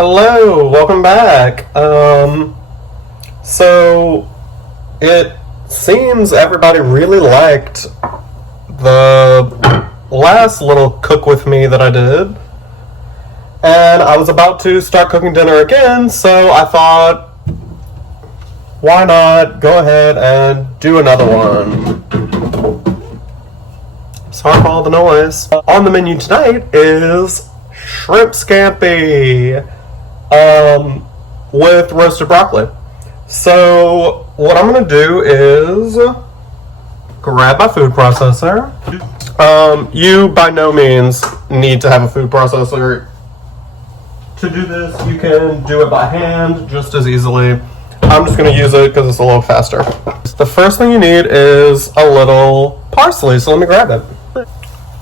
Hello, welcome back. So it seems everybody really liked the last little cook with me that I did. And I was about to start cooking dinner again, so I thought, why not go ahead and do another one? Sorry for all the noise. On the menu tonight is shrimp scampi with roasted broccoli. So what I'm going to do is grab my food processor. You by no means need to have a food processor. To do this, you can do it by hand just as easily. I'm just going to use it because it's a little faster. The first thing you need is a little parsley, so let me grab it.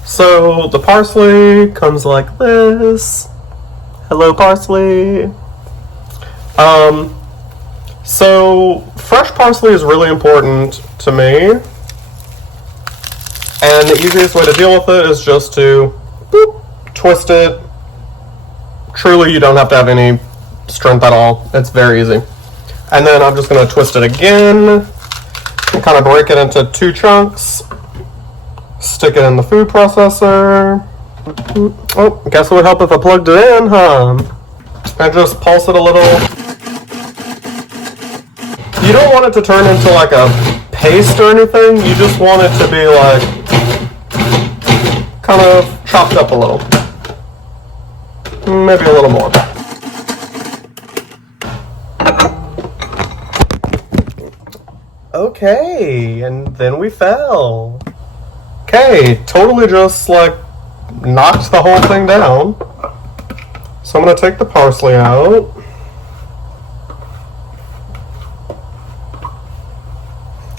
So the parsley comes like this. Hello, parsley. So fresh parsley is really important to me. And the easiest way to deal with it is just to twist it. Truly, you don't have to have any strength at all. It's very easy. And then I'm just going to twist it again. And kind of break it into two chunks. Stick it in the food processor. Oh, guess it would help if I plugged it in, huh? And just pulse it a little. You don't want it to turn into like a paste or anything. You just want it to be like kind of chopped up a little. Maybe a little more. Okay, and then we fell. Okay, totally just like knocked the whole thing down. So I'm going to take the parsley out.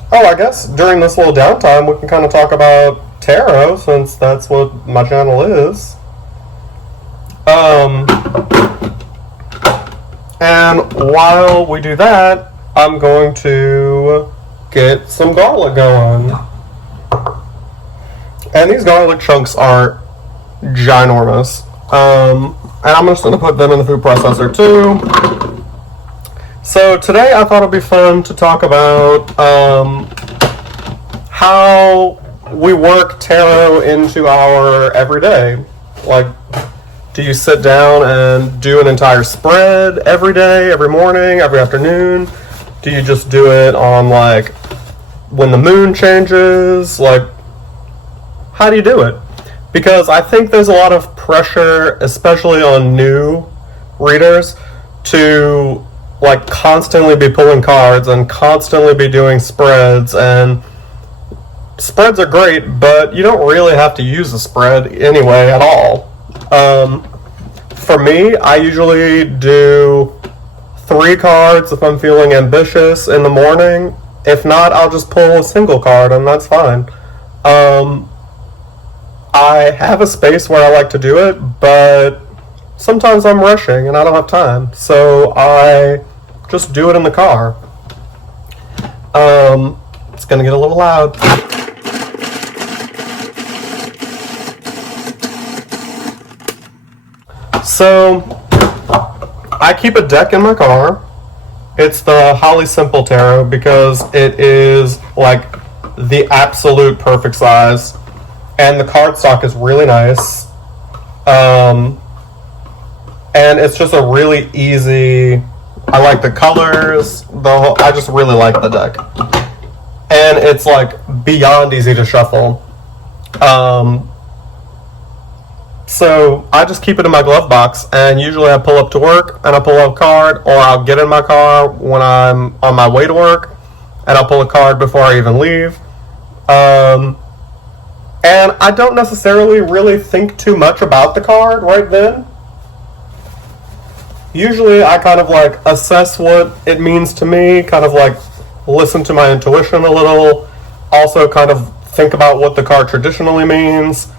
Oh, I guess during this little downtime we can kind of talk about taro, since that's what my channel is. And while we do that, I'm going to get some garlic going. And these garlic chunks are ginormous. And I'm just going to put them in the food processor too. So today I thought it'd be fun to talk about how we work taro into our everyday. Like, do you sit down and do an entire spread every day, every morning, every afternoon? Do you just do it on like when the moon changes? Like, how do you do it? Because I think there's a lot of pressure, especially on new readers, to like constantly be pulling cards and constantly be doing spreads. And spreads are great, but you don't really have to use a spread anyway at all. For me, I usually do 3 cards if I'm feeling ambitious in the morning. If not, I'll just pull a single card, and that's fine. I have a space where I like to do it, but sometimes I'm rushing and I don't have time, so I just do it in the car. It's gonna get a little loud. So I keep a deck in my car. It's the Holly Simple Tarot because it is like the absolute perfect size. And the cardstock is really nice. And it's just a really easy, I like the colors, I just really like the deck. And it's like beyond easy to shuffle. So I just keep it in my glove box, and usually I pull up to work and I pull out a card, or I'll get in my car when I'm on my way to work and I'll pull a card before I even leave. And I don't necessarily really think too much about the card right then. Usually I kind of like assess what it means to me, kind of like listen to my intuition a little, also kind of think about what the card traditionally means,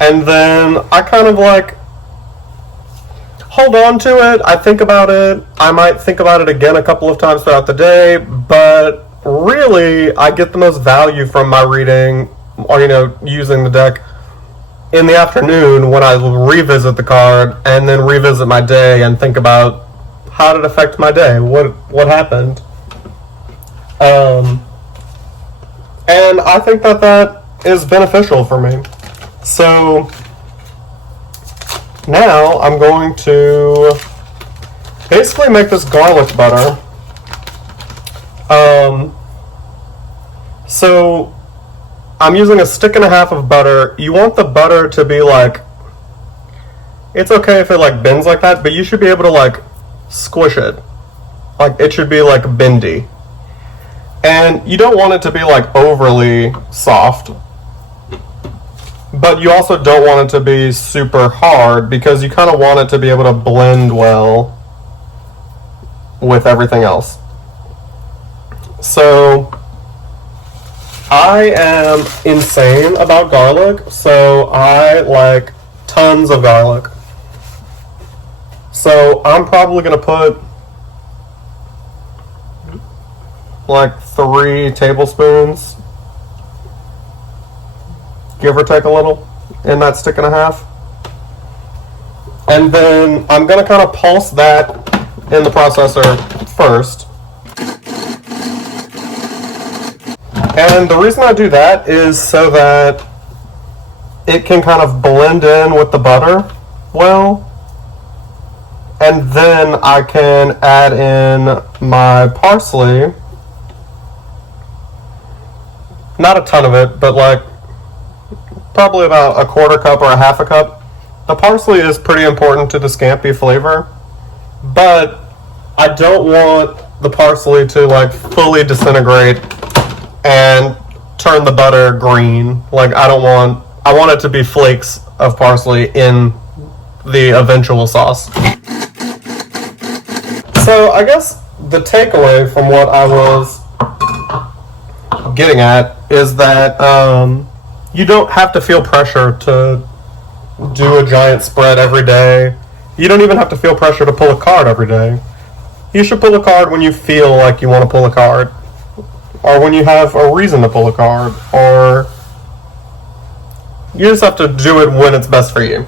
and then I kind of like hold on to it. I think about it. I might think about it again a couple of times throughout the day, but really I get the most value from my reading, or using the deck in the afternoon when I revisit the card and then revisit my day and think about how did it affect my day, what happened. And I think that is beneficial for me. So now I'm going to basically make this garlic butter. So I'm using a stick and a half of butter. You want the butter to be like, it's okay if it like bends like that, but you should be able to like squish it. Like it should be like bendy. And you don't want it to be like overly soft, but you also don't want it to be super hard because you kind of want it to be able to blend well with everything else. So I am insane about garlic, so I like tons of garlic. So I'm probably going to put like 3 tablespoons, give or take a little, in that stick and a half. And then I'm going to kind of pulse that in the processor first. And the reason I do that is so that it can kind of blend in with the butter well. And then I can add in my parsley. Not a ton of it, but like probably about 1/4 cup or 1/2 cup. The parsley is pretty important to the scampi flavor, but I don't want the parsley to like fully disintegrate and turn the butter green. Like I want it to be flakes of parsley in the eventual sauce. So I guess the takeaway from what I was getting at is that you don't have to feel pressure to do a giant spread every day. You don't even have to feel pressure to pull a card every day. You should pull a card when you feel like you want to pull a card, or when you have a reason to pull a card, or you just have to do it when it's best for you.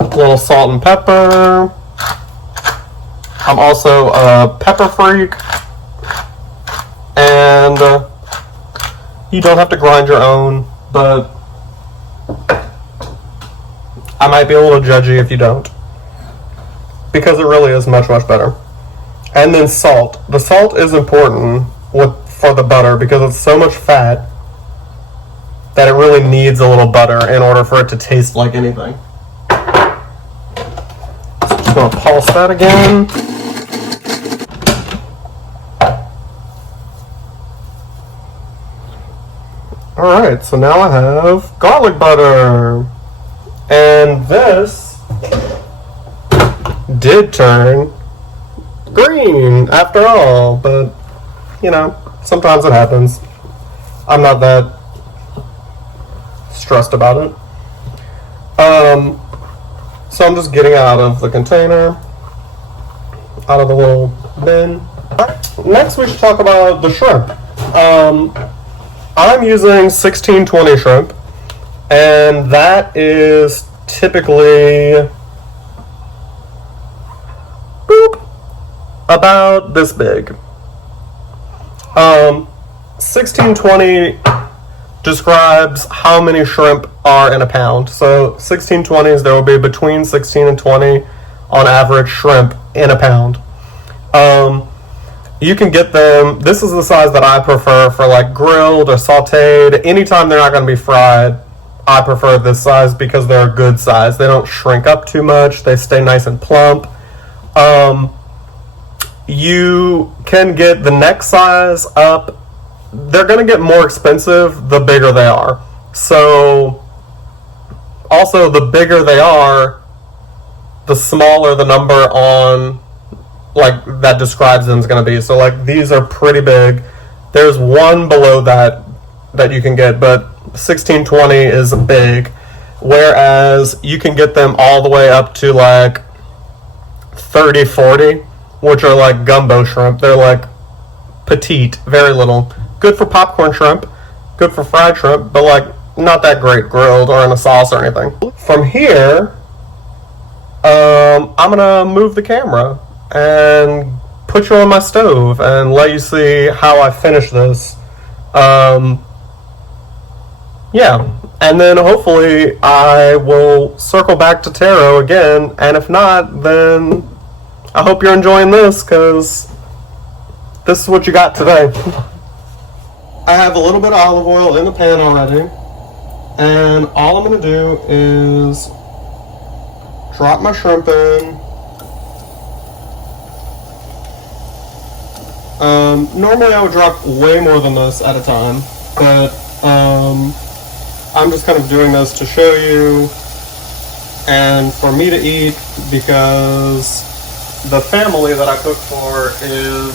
A little salt and pepper. I'm also a pepper freak, and you don't have to grind your own, but I might be a little judgy if you don't, because it really is much, much better. And then salt. The salt is important for the butter because it's so much fat that it really needs a little butter in order for it to taste like anything. So just going to pulse that again. Alright, so now I have garlic butter. And this did turn green after all, but you know, sometimes it happens. I'm not that stressed about it. So I'm just getting out of the container, out of the little bin. Next we should talk about the shrimp. I'm using 1620 shrimp, and that is typically about this big. 1620 describes how many shrimp are in a pound. So 1620s, there will be between 16 and 20 on average shrimp in a pound. You can get them, this is the size that I prefer for like grilled or sauteed. Anytime they're not going to be fried, I prefer this size because they're a good size. They don't shrink up too much. They stay nice and plump. You can get the next size up. They're going to get more expensive the bigger they are. So, also the bigger they are, the smaller the number on, like, that describes them is going to be. So, like, these are pretty big. There's one below that you can get, but 1620 is big. Whereas you can get them all the way up to, like, 30-40, which are like gumbo shrimp. They're like petite, very little. good for popcorn shrimp, good for fried shrimp, but like not that great grilled or in a sauce or anything. From here, I'm gonna move the camera and put you on my stove and let you see how I finish this. Yeah, and then hopefully I will circle back to taro again, and if not, then I hope you're enjoying this, because this is what you got today. I have a little bit of olive oil in the pan already, and all I'm going to do is drop my shrimp in. Normally I would drop way more than this at a time, but I'm just kind of doing this to show you and for me to eat, because the family that I cook for is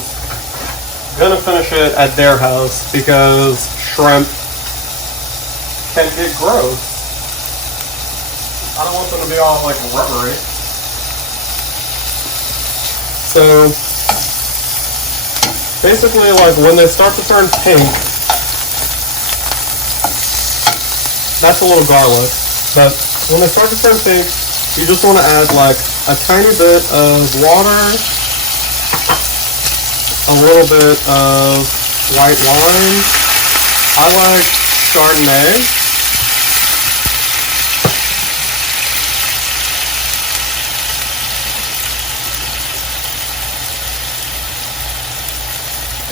gonna finish it at their house because shrimp can get gross. I don't want them to be all like rubbery. So basically, like when they start to turn pink, that's a little garlic, but when they start to turn pink, you just want to add like a tiny bit of water, a little bit of white wine. I like Chardonnay.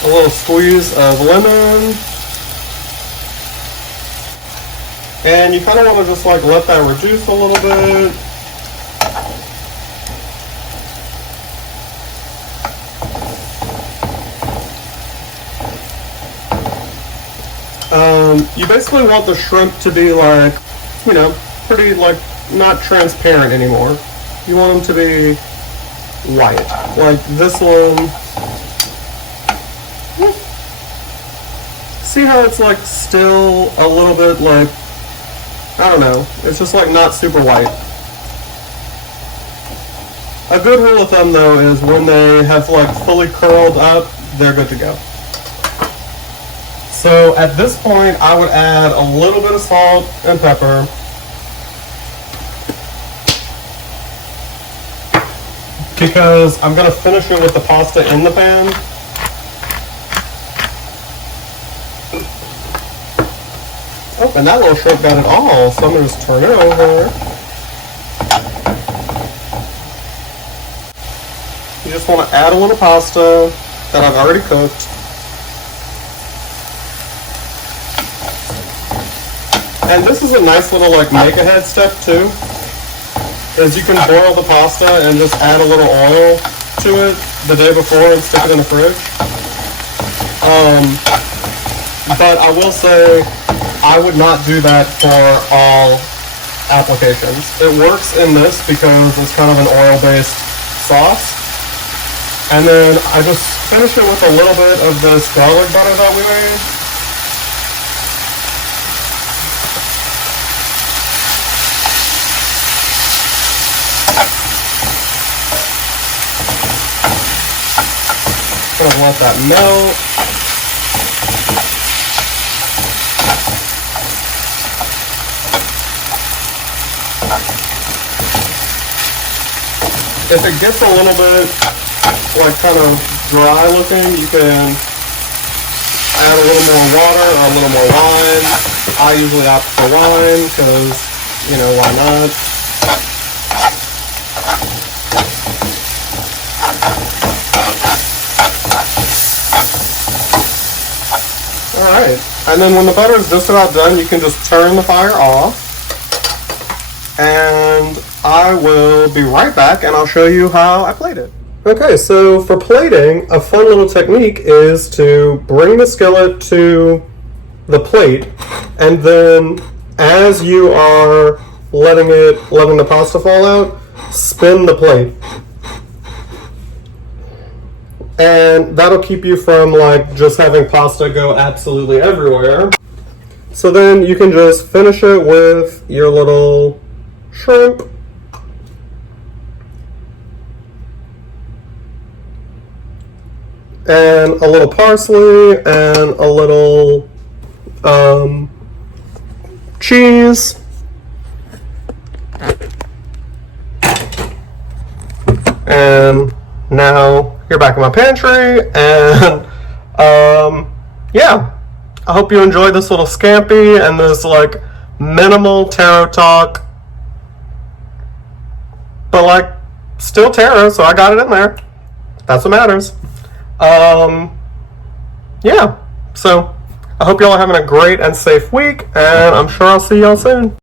A little squeeze of lemon. And you kind of want to just like let that reduce a little bit. You basically want the shrimp to be like, you know, pretty like not transparent anymore. You want them to be white. Like this one. See how it's like still a little bit like, I don't know, it's just like not super white. A good rule of thumb though is when they have like fully curled up, they're good to go. So at this point I would add a little bit of salt and pepper. Because I'm going to finish it with the pasta in the pan. Oh, and that little shrimp got it all, so I'm going to just turn it over. You just want to add a little pasta that I've already cooked. And this is a nice little like make-ahead step too, is you can boil the pasta and just add a little oil to it the day before and stick it in the fridge. But I will say, I would not do that for all applications. It works in this because it's kind of an oil-based sauce. And then I just finish it with a little bit of this garlic butter that we made. Gonna let that melt. If it gets a little bit like kind of dry looking, you can add a little more water or a little more wine. I usually opt for wine because, you know, why not? Alright, and then when the butter is just about done, you can just turn the fire off. And I will be right back and I'll show you how I plate it. Okay, so for plating, a fun little technique is to bring the skillet to the plate, and then as you are letting the pasta fall out, spin the plate. And that'll keep you from like just having pasta go absolutely everywhere. So then you can just finish it with your little shrimp. and a little parsley, and a little cheese. And now you're back in my pantry, and yeah, I hope you enjoyed this little scampi and this like minimal tarot talk, but like still tarot, so I got it in there. That's what matters. Yeah, so I hope y'all are having a great and safe week, and I'm sure I'll see y'all soon.